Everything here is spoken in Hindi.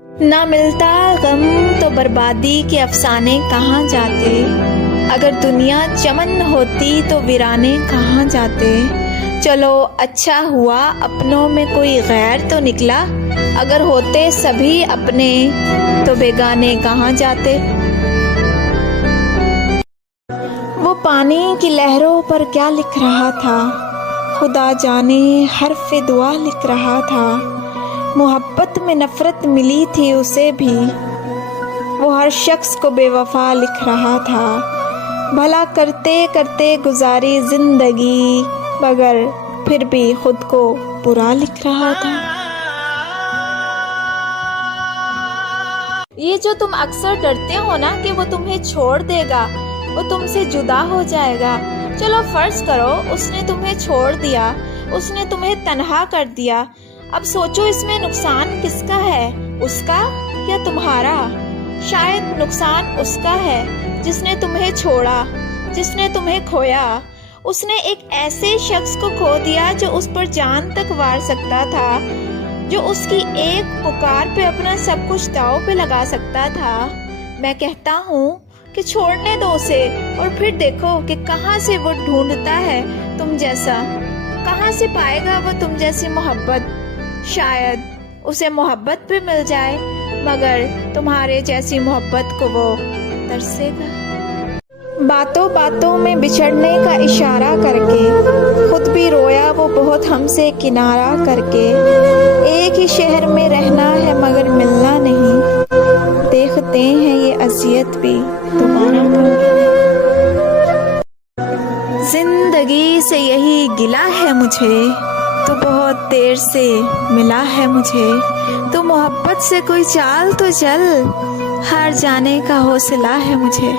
ना मिलता गम तो बर्बादी के अफसाने कहाँ जाते। अगर दुनिया चमन होती तो वीराने कहाँ जाते। चलो अच्छा हुआ अपनों में कोई गैर तो निकला। अगर होते सभी अपने तो बेगाने कहाँ जाते। वो पानी की लहरों पर क्या लिख रहा था, खुदा जाने हर्फ़ दुआ लिख रहा था। मोहब्बत में नफ़रत मिली थी उसे भी, वो हर शख्स को बेवफा लिख रहा था। भला करते करते गुजारी ज़िंदगी, मगर फिर भी खुद को बुरा लिख रहा था। ये जो तुम अक्सर डरते हो ना कि वो तुम्हें छोड़ देगा, वो तुमसे जुदा हो जाएगा। चलो फर्ज करो उसने तुम्हें छोड़ दिया, उसने तुम्हें तन्हा कर दिया। अब सोचो इसमें नुकसान किसका है, उसका या तुम्हारा। शायद नुकसान उसका है जिसने तुम्हें छोड़ा, जिसने तुम्हें खोया। उसने एक ऐसे शख्स को खो दिया जो उस पर जान तक वार सकता था, जो उसकी एक पुकार पे अपना सब कुछ दांव पे लगा सकता था। मैं कहता हूँ कि छोड़ने दो उसे और फिर देखो कि कहाँ से वो ढूंढता है तुम जैसा, कहाँ से पाएगा वो तुम जैसी मोहब्बत। शायद उसे मोहब्बत भी मिल जाए, मगर तुम्हारे जैसी मोहब्बत को वो तरसेगा। बातों बातों में बिछड़ने का इशारा करके खुद भी रोया वो बहुत हमसे किनारा करके। एक ही शहर में रहना है मगर मिलना नहीं, देखते हैं ये अज़ियत भी दोबारा करके। जिंदगी से यही गिला है मुझे, तो बहुत देर से मिला है मुझे। तो मोहब्बत से कोई चाल तो चल, हार जाने का हौसला है मुझे।